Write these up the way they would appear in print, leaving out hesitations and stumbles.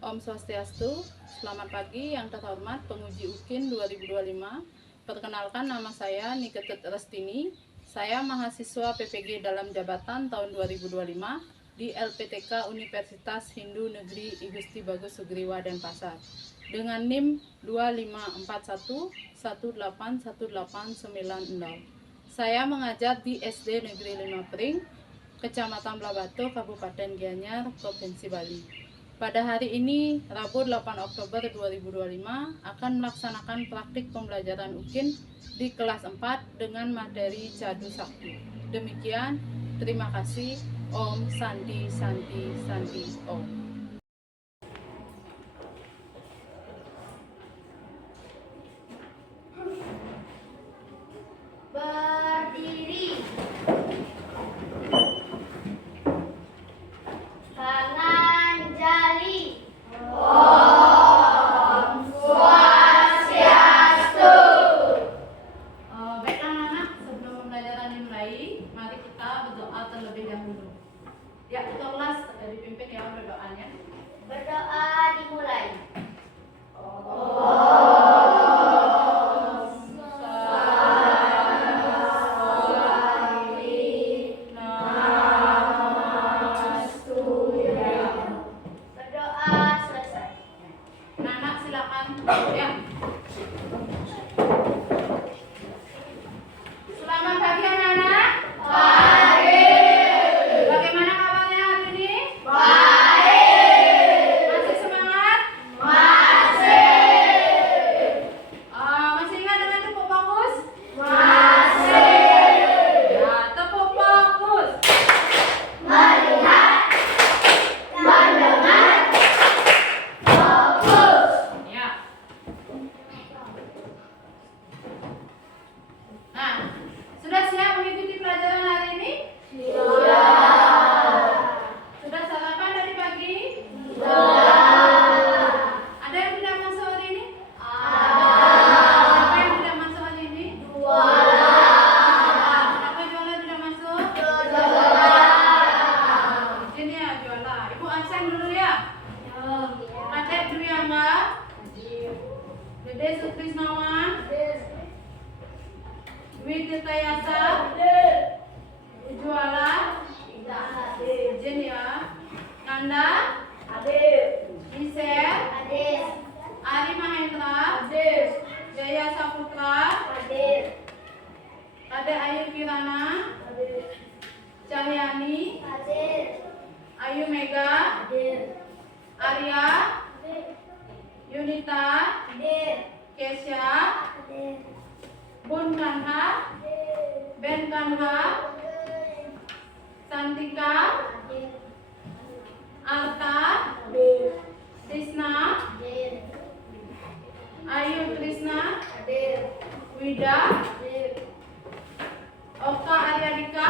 Om Swastiastu, selamat pagi yang terhormat penguji UKIN 2025. Perkenalkan, nama saya Niketut Restini. Saya mahasiswa PPG dalam jabatan tahun 2025 di LPTK Universitas Hindu Negeri I Gusti Bagus Sugriwa Denpasar dengan NIM 2541181890. Saya mengajar di SD Negeri 5 Pring, Kecamatan Blabato, Kabupaten Gianyar, Provinsi Bali. Pada hari ini, Rabu 8 Oktober 2025, akan melaksanakan praktik pembelajaran UKIN di kelas 4 dengan materi Cadu Sakti. Demikian, terima kasih. Om Santi Santi Santi Om. Berdiri. Tangan jari. Om Swastiastu. Baiklah anak-anak, sebelum pembelajaran dimulai, mari kita berdoa terlebih dahulu. Ya, ketua kelas dipimpin ya berdoanya. Berdoa dimulai. Berdoa selesai. Anak silakan ya. Selamat pagi anak-anak. Pagi. Bagaimana kabarnya hari ini? Baik. Masih semangat? Masih. Masih ingat dengan tepuk bagus? Masih. Ya, tepuk bagus. Melihat. Mendengar. Fokus. Ya. Nah, sudah siap mengikuti pelajaran hari ini? Sudah sarapan dari pagi? Ada yang tidak masuk hari ini? Siapa yang tidak masuk hari ini? Kenapa Juala tidak masuk? Izin ya Juala. Ibu absen dulu ya. Adek dulu ya Mbak. Dede Sutrisnawan. Dwi Tirtayasa. Juala. Izin ya. Nanda. Isel. Ari Mahendra. Jaya Saputra. Ade Ayu Kirana. Cahyani. Ayu Mega. Arya. Yunita. Kesya. Bun Kanha. Ben Kanha. Santika. Arta. Tisna. Ayu Trisna. Wida. Oka Aryadika.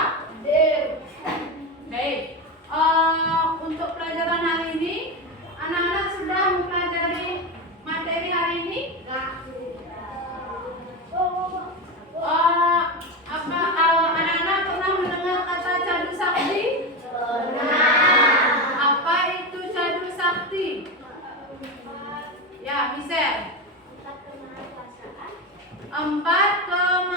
Baik. Untuk pelajaran hari ini, anak-anak sudah mempelajari materi hari ini? Anak-anak pernah mendengar kata Cadu Sakti? Apa itu Cadu Sakti? Ya, Michelle. 4 kemahasiswaan.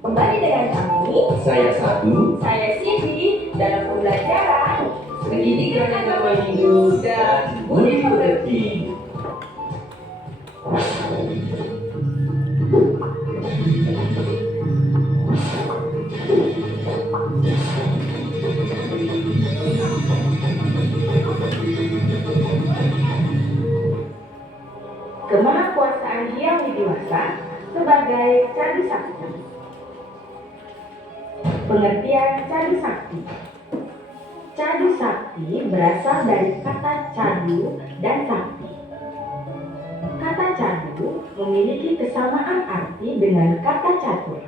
Kembali dengan kami, Saya Sadu, saya Cindy, dalam pembelajaran pendidikan agama Hindu dan budi pekerti. Kemahakuasaan Hyang Widiwasa sebagai Cadu Sakti. Pengertian Cadu Sakti. Cadu Sakti berasal dari kata cadu dan sakti. Kata cadu memiliki kesamaan arti dengan kata catur,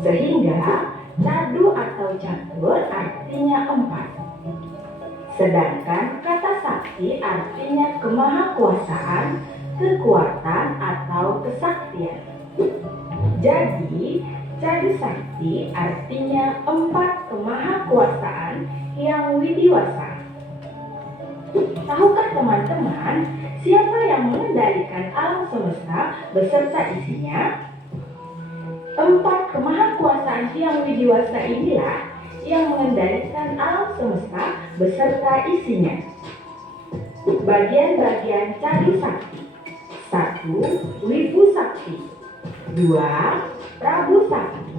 sehingga cadu atau catur artinya 4. Sedangkan kata sakti artinya kemahakuasaan, kekuatan atau kesaktian. Jadi, Cadu Sakti artinya 4 kemahakuasaan Hyang Widiwasa. Tahukah teman-teman siapa yang mengendalikan alam semesta beserta isinya? 4 kemahakuasaan Hyang Widiwasa inilah yang mengendalikan alam semesta beserta isinya. Bagian-bagian Cadu Sakti. 1. Wibu Sakti. 2. Prabu Sakti.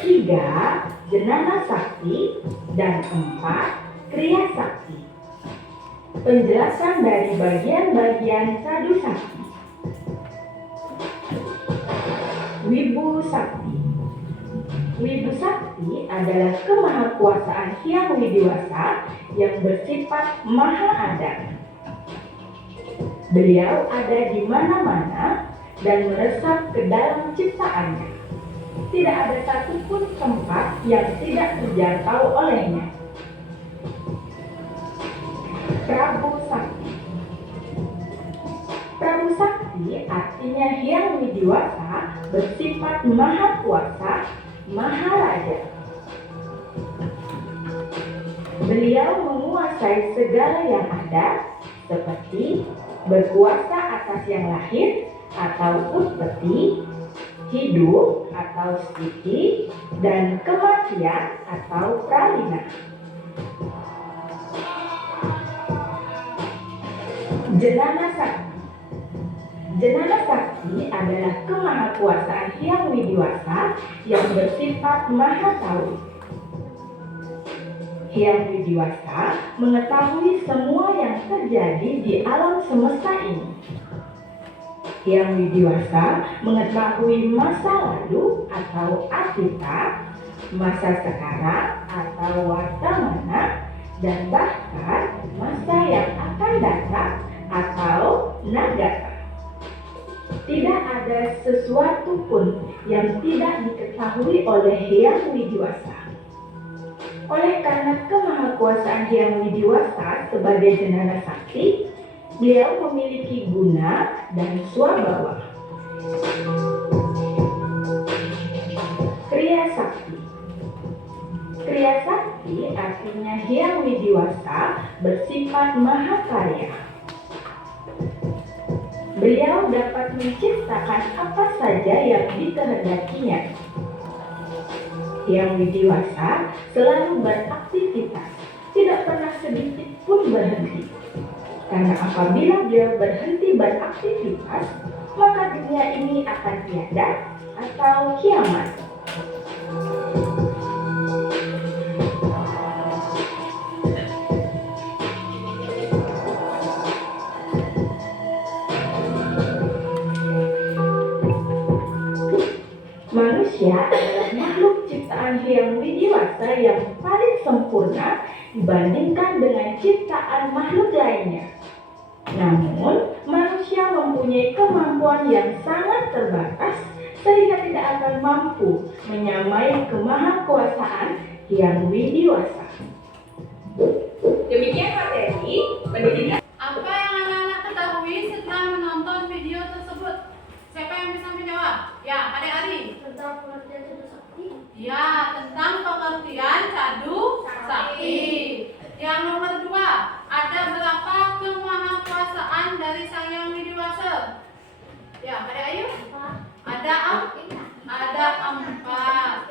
3. Jenana Sakti. Dan 4. Kriya Sakti. Penjelasan dari bagian-bagian Cadu Sakti. Wibu Sakti. Wibu Sakti adalah kemahakuasaan Hyang Widiwasa yang bersifat maha ada. Beliau ada di mana-mana dan meresap ke dalam ciptaannya. Tidak ada satupun tempat yang tidak terjangkau olehnya. Prabu Sakti. Prabu Sakti artinya Hyang Widiwasa bersifat maha kuasa, maha raja. Beliau menguasai segala yang ada, seperti berkuasa atas yang lahir atau utpeti, hidup atau stiti, dan kematian atau pralina. Jenana Sakti. Jenana Sakti adalah kemahakuasaan Hyang Widiwasa yang bersifat maha tahu. Hyang Widiwasa mengetahui semua yang terjadi di alam semesta ini. Hyang Widiwasa mengetahui masa lalu atau atita, masa sekarang atau wartamana, dan bahkan masa yang akan datang atau nagata. Tidak ada sesuatu pun yang tidak diketahui oleh Hyang Widiwasa. Oleh karena kemahakuasaan Hyang Widiwasa sebagai Jenana Sakti, beliau memiliki guna dan swabhawa. Kriya Sakti. Kriya Sakti artinya Hyang Widiwasa bersifat mahakarya. Beliau dapat menciptakan apa saja yang dikehendakinya. Hyang Widiwasa selalu beraktivitas, tidak pernah sedikit pun berhenti. Karena apabila beliau berhenti beraktivitas, maka dunia ini akan tiada atau kiamat. Manusia adalah makhluk ciptaan Hyang Widiwasa yang paling sempurna dibandingkan dengan ciptaan makhluk lainnya. Namun, manusia mempunyai kemampuan yang sangat terbatas sehingga tidak akan mampu menyamai kemahakuasaan Hyang Widiwasa. Demikian materi pendidikan. Apa yang anak-anak ketahui setelah menonton video tersebut? Siapa yang bisa menjawab? Ya, Adik Ari. Tentang pengertian Cadu Sakti. Ya, tentang pengertian Cadu Sakti. Yang nomor 2, ada berapa kemahakuasaan dari Sang Hyang Widiwasa? Ya, Adik Ayu. Ada 4.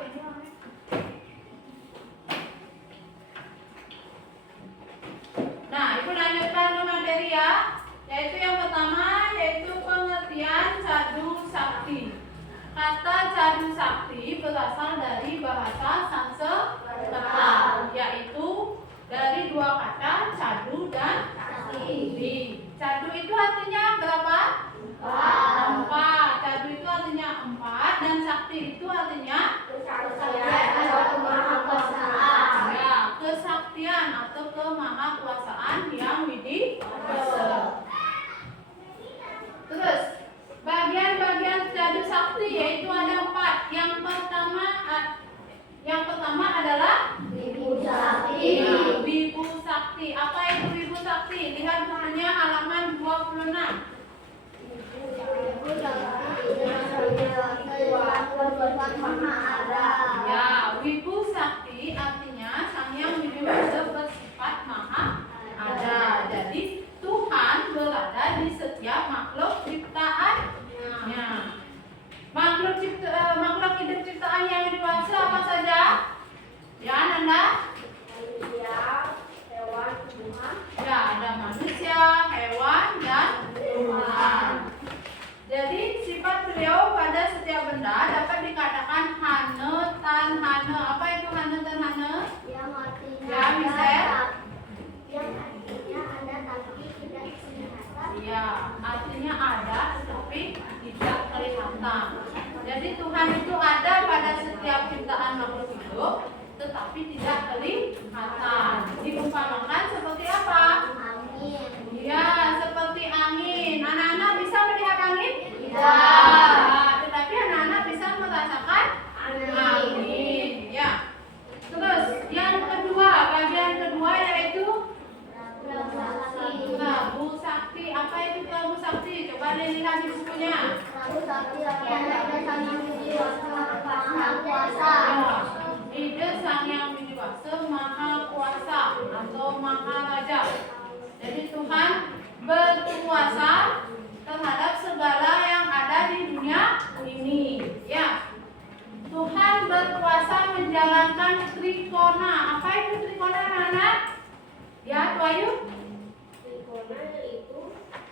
Cadu sakti berasal dari bahasa Sanskerta, yaitu dari dua kata cadu dan sakti. Cadu itu artinya berapa? Empat. Cadu itu artinya empat dan sakti itu artinya ya, kesaktian atau kemahakuasaan yang widiwasa. Terus bagian-bagian cadu sakti yaitu ada empat. Yang pertama adalah Wibu sakti. ya, wibu sakti. Apa itu wibu sakti? Lihat bukunya halaman 26. Wibu sakti Ya, wibu sakti artinya sang yang widiwasa bersifat maha ada. Jadi Tuhan berada di setiap makhluk ciptaannya. Makhluk hidup ciptaan yang widiwasa apa saja? Ya, Nanda? hewan, tumbuhan. Ya, ada manusia, hewan, dan Tuhan. Jadi sifat beliau pada setiap benda dapat dikatakan hane tan hane. Apa itu hane tan hane? Yang artinya Ya, Michelle? yang artinya ada tapi tidak kelihatan. Iya, artinya ada tetapi tidak kelihatan. Jadi Tuhan itu ada pada setiap ciptaan makhluk hidup tetapi tidak kelihatan. Diumpamakan seperti apa? Angin. Iya, seperti angin. Anak-anak bisa melihat angin? Tidak. Tetapi anak-anak bisa merasakan angin. Ya. Terus yang kedua, bagian kedua yaitu Prabu Sakti. Apa itu Prabu Sakti? Coba dilihat di bukunya. Prabu Sakti adalah sang yang widiwasa maha kuasa. Ide sang yang widiwasa maha kuasa atau maha raja. Jadi Tuhan berkuasa terhadap segala yang ada di dunia ini. Ya. Tuhan berkuasa menjalankan trikona. Apa itu trikona, anak-anak? Ya, Tuayu? Trikona yaitu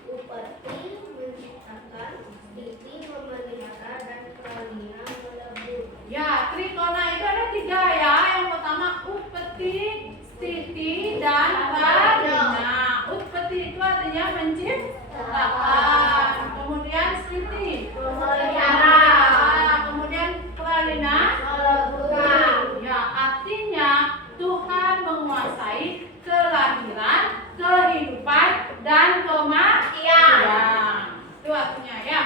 upeti menciptakan, stiti memelihara, dan kelanian melebur. Ya, trikona itu ada tiga ya. Yang pertama upeti, stiti, dan pralina. Upeti itu artinya menciptakan. Kemudian stiti Memelihara. Kemudian pralina Meleburkan. ya, artinya Tuhan menguasai kelahiran, kehidupan, dan kematian. Itu artinya ya.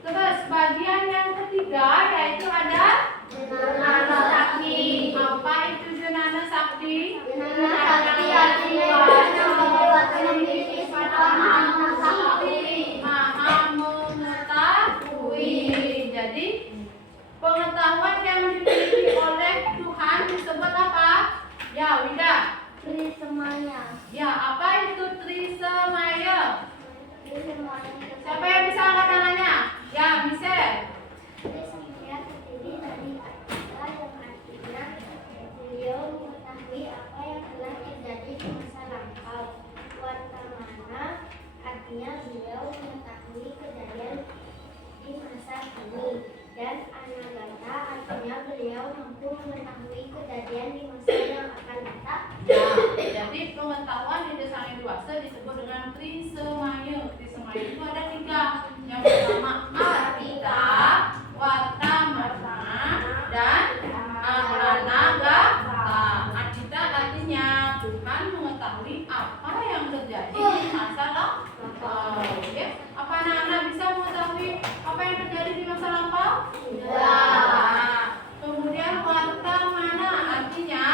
Terus bagian yang ketiga yaitu ada Jenana sakti. apa itu jenana sakti? Jenana sakti artinya memiliki sifat maha sakti. Maha mengetahui. Jadi pengetahuan yang dimiliki oleh Tuhan disebut apa? Ya, Wida. Trisemaya. Ya, apa itu trisemaya? Trisemaya. Siapa yang bisa angkat tangannya? Ya, Michelle. Trisemaya terdiri dari artika yang artinya beliau mengetahui apa yang telah terjadi di masa lampau. Wartamana artinya beliau mengetahui kejadian di masa kini. Dan Anagata artinya beliau mampu mengetahui kejadian di masa yang akan datang. Nah, jadi pengetahuan ide sang yang dewasa disebut dengan trisemaya. Trisemaya itu ada tiga. Yang pertama artika, wartamana, dan anagata. Artika artinya Tuhan mengetahui apa yang terjadi di masa lampau. Ya. Apa anak-anak bisa mengetahui apa yang terjadi di masa lampau? Nah, kemudian wartamana artinya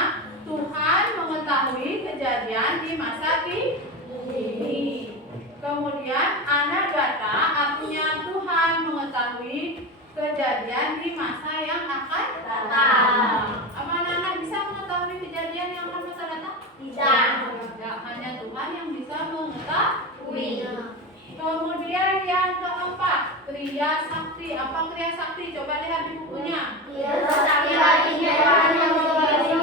Tuhan mengetahui kejadian di masa kini. Kemudian anagata artinya Tuhan mengetahui kejadian di masa yang akan datang. Apa anak-anak bisa mengetahui kejadian yang akan masa datang? Tidak. Ya, hanya Tuhan yang bisa mengetahui. Wih. Kemudian yang keempat, kriya sakti. Apa kriya sakti? Coba lihat di bukunya. Dia sakti artinya yang memiliki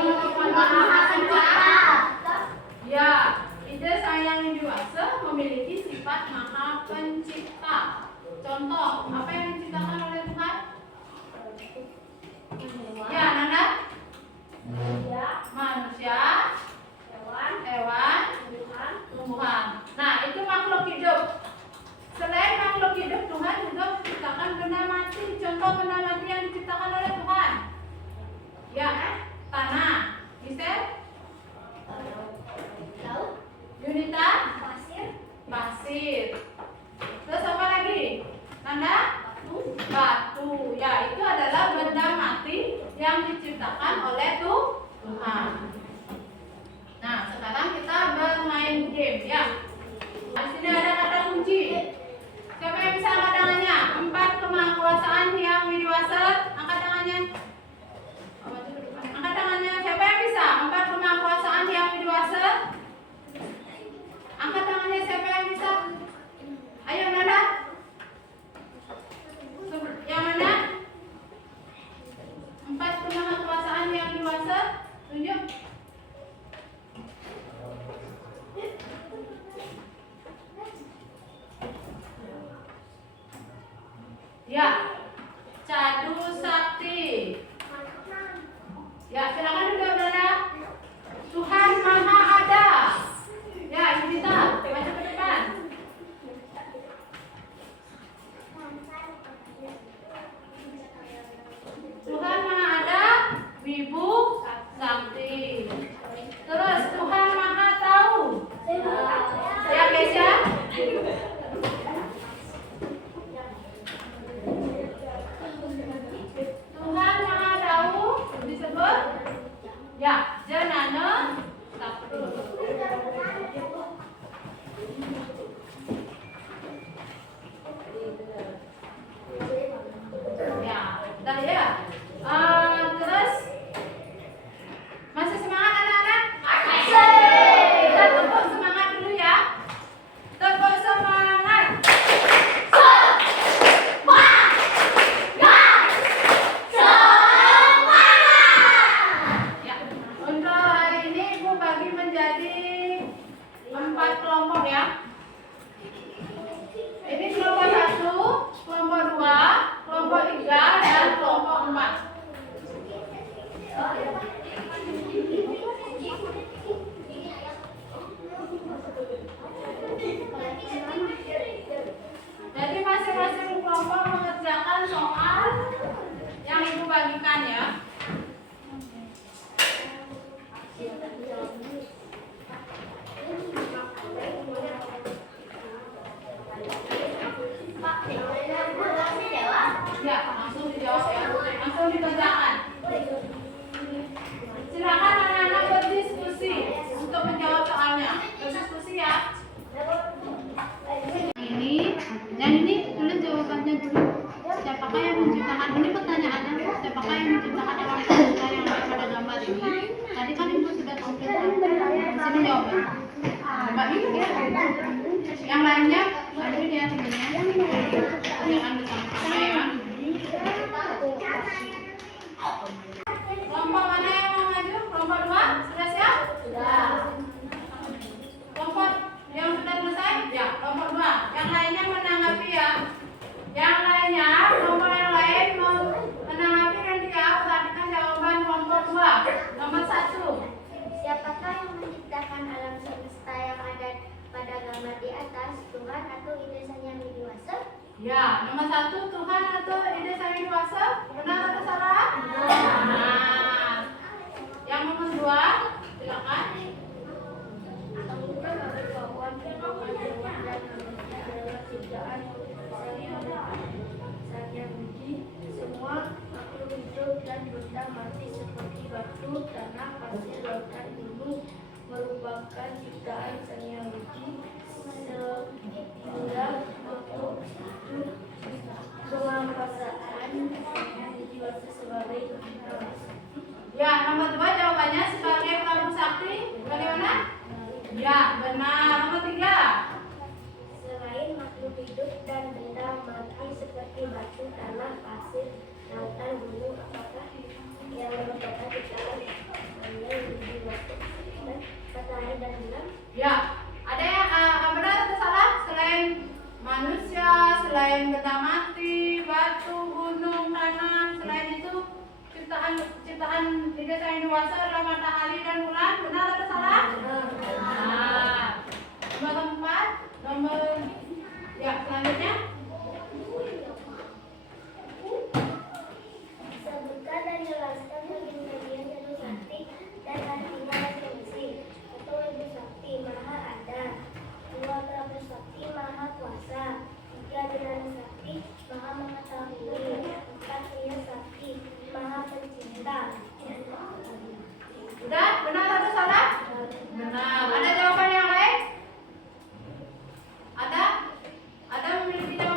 maha pencipta. Ya, ide sang yang dewasa memiliki sifat maha pencipta. Contoh, apa yang diciptakan oleh Tuhan? Tunjuk. Ya, Cadu Sakti. Ya, silakan duduk berada. Tuhan Maha Ada. Ya, Ibu Dita, maju ke depan. Tuhan Maha Ada, Wibu Sakti. Terus Tuhan Maha Tahu. Ya, Kesha. Tuhan Maha Tahu disebut ya, Janana Sakti. Ya, udah ya. Terus masih semangat anak-anak? Kita tepuk semangat dulu ya. Tepuk semangat. Ya, untuk hari ini Ibu bagi menjadi 4 kelompok ya. Ini kelompok 1, kelompok 2, kelompok 3, dan kelompok 4. Jadi masing-masing kelompok mengerjakan soal yang Ibu bagikan ya. Ya, langsung dijawab ya. Langsung dikerjakan. Silakan anak-anak berdiskusi untuk menjawab soalnya. Berdiskusi ya. Yang ini tulis jawabannya dulu. Siapakah yang menciptakan? Ini pertanyaannya. Siapakah yang menciptakan alam semesta yang ada pada gambar ini? Tadi kan Ibu sudah komplit. Di sini jawabannya. Coba ini ya. Yang lainnya, ini ya temennya. Jangan bersama-sama ya. Kelompok mana yang mau maju? Kelompok 2? Sudah siap? Sudah. Kelompok yang sudah selesai? Ya, kelompok 2. Yang lainnya menanggapi ya. Yang lainnya, kelompok yang lain mau menanggapi nanti ya. Perhatikan jawaban kelompok 2. Nomor 1. Siapakah yang menciptakan alam semesta yang ada pada gambar di atas? Tuhan atau ide Sang Yang Widi Wasa? Ya, nomor 1 Tuhan atau ide Sang Yang Widi Wasa? Benar atau salah? Benar. Yang nomor 2, silakan. Semua makhluk hidup dan benda mati seperti batu, tanah, pasir, lautan, gunung merupakan ciptaan Sang Yang Widi, sehingga makhluk itu dengan perasaan Sang Yang Widi Wasa sebagai Tuhan. Ya, nomor 2 jawabannya sebagai Prabu Sakti. Bagaimana? Ya, benar. Nomor 3. Selain makhluk hidup dan benda mati seperti batu, tanah, pasir, lautan, gunung, apakah yang merupakan ciptaan Sang Yang Widi Wasa? Matahari dan bulan? Ya, ada yang benar atau salah? Selain manusia, selain benda mati, batu, gunung, tanah, selain itu ciptaan ide Sang Yang Widi Wasa adalah matahari dan bulan. Benar atau salah? Benar. Nomor 4, ya selanjutnya. Sebutkan dan jelaskan bagian-bagian Jadu Sakti dan artinya masing-masing. 1. Ibu Sakti Maha Ada. 2. Prabu Sakti Maha Kuasa. 3. Janana Sakti Maha Mengetahui. 4. Kriya Sakti Maha Pencipta. Udah, benar atau salah? Benar. Ada jawaban yang lain? Ada? Ada memiliki jawaban?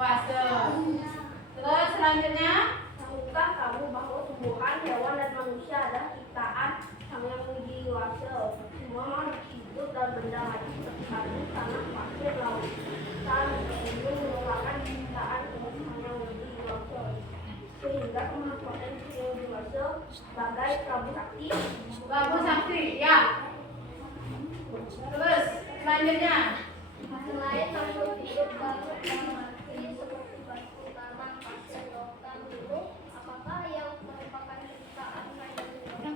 Fase. Terus selanjutnya Tahukah kamu bahwa tumbuhan, hewan, dan manusia adalah ciptaan Sang Yang Widi Wasa? Semua makhluk hidup dan benda mati seperti air, tanah, pasir, laut, gunung merupakan ciptaan Sang Yang Widi Wasa. Sehingga kemanfaatan Sang Yang Widi Wasa sebagai Prabu Sakti. Prabu Sakti, ya. Terus selanjutnya Selain makhluk hidup baru dan mati seperti batu, tanah, pasir, logam, gunung, apakah yang merupakan ciptaan Sang Yang Widi Wasa?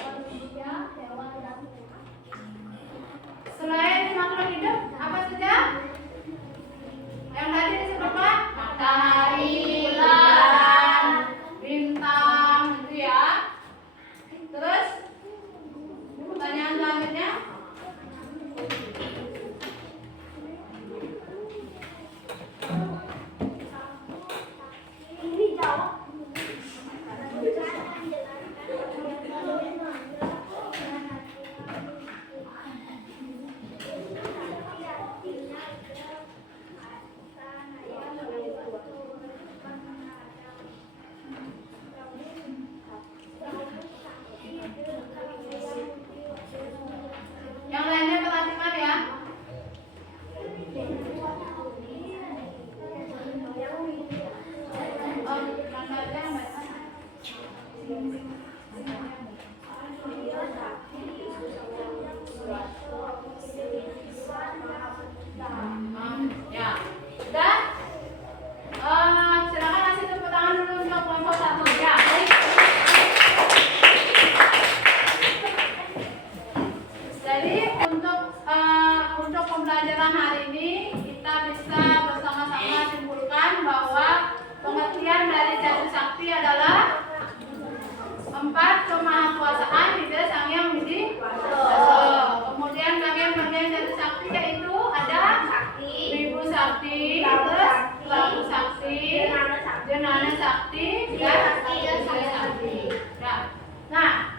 Manusia, hewan, dan tumbuhan. selain makhluk hidup apa saja? Yang tadi disebutkan matahari, bulan, bintang, itu ya. Terus pertanyaan selanjutnya. Ini jawab. Yang lainnya perhatikan ya. Oh, gambarnya apa? Ya. Sudah? Silakan kasih tepuk tangan dulu untuk kelompok 1 ya. Jadi untuk pembelajaran hari ini kita bisa bersama-sama simpulkan bahwa pengertian dari Jati Sakti adalah 4 kemahakuasaan di Sang Yang Widi Wasa. Kemudian bagian-bagian Jati Sakti yaitu ada Ibu Sakti, terus Prabu Sakti, Jenana Sakti, dan Sakti. Nah,